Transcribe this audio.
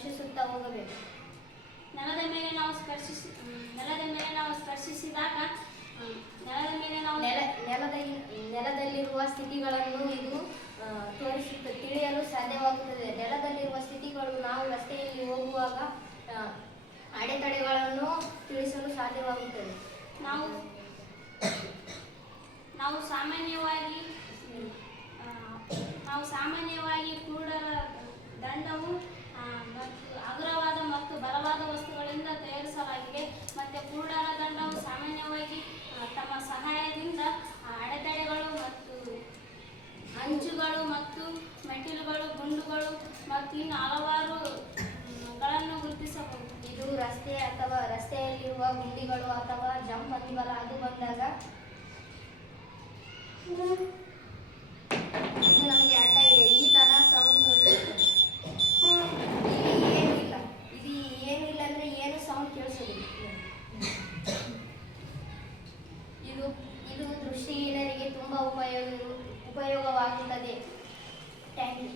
ಸ್ಪರ್ಶಿಸುತ್ತಾ ಹೋಗಬೇಕು. ನೆಲದ ಮೇಲೆ ನಾವು ಸ್ಪರ್ಶಿಸಿದಾಗ ನೆಲದಲ್ಲಿರುವ ಸ್ಥಿತಿಗಳನ್ನು ಇದು ತೋರಿಸುತ್ತದೆ, ತಿಳಿಯಲು ಸಾಧ್ಯವಾಗುತ್ತದೆ. ನೆಲದಲ್ಲಿರುವ ಸ್ಥಿತಿಗಳು ನಾವು ರಸ್ತೆಯಲ್ಲಿ ಹೋಗುವಾಗ ಅಡೆತಡೆಗಳನ್ನು ತಿಳಿಸಲು ಸಾಧ್ಯವಾಗುತ್ತದೆ. ನಾವು ಸಾಮಾನ್ಯವಾಗಿ ಕ್ರೂಡರ ದಂಡವು ಮತ್ತು ಅಗ್ರವಾದ ಮತ್ತು ಬಲವಾದ ವಸ್ತುಗಳಿಂದ ತಯಾರಿಸಲಾಗಿದೆ. ಮತ್ತು ಕ್ರೂಡರ ದಂಡವು ಸಾಮಾನ್ಯವಾಗಿ ತಮ್ಮ ಸಹಾಯದಿಂದ ಅಡೆತಡೆಗಳು ಮತ್ತು ಅಂಚುಗಳು ಮತ್ತು ಮೆಟ್ಟಿಲುಗಳು, ಗುಂಡುಗಳು ಮತ್ತು ಇನ್ನು ಹಲವಾರು ಗಳನ್ನು ಗುರುತಿಸಬಹುದು. ಇದು ರಸ್ತೆ ಅಥವಾ ರಸ್ತೆಯಲ್ಲಿರುವ ಗುಂಡಿಗಳು ಅಥವಾ ಜಂಪ್ ಅಂತೀವಲ್ಲ, ಅದು ಬಂದಾಗ ಇದು ನಮಗೆ ಅಡ್ಡ ಇದೆ, ಈ ತರ ಸೌಂಡ್ ತೋರಿಸುತ್ತದೆ. ಇದು ಏನಿಲ್ಲ ಅಂದ್ರೆ ಏನು ಸೌಂಡ್ ಕೇಳಿಸೋದಿಲ್ಲ. ಇದು ದೃಷ್ಟಿಹೀನರಿಗೆ ತುಂಬಾ ಉಪಯೋಗವಾಗುತ್ತದೆ. Thank you.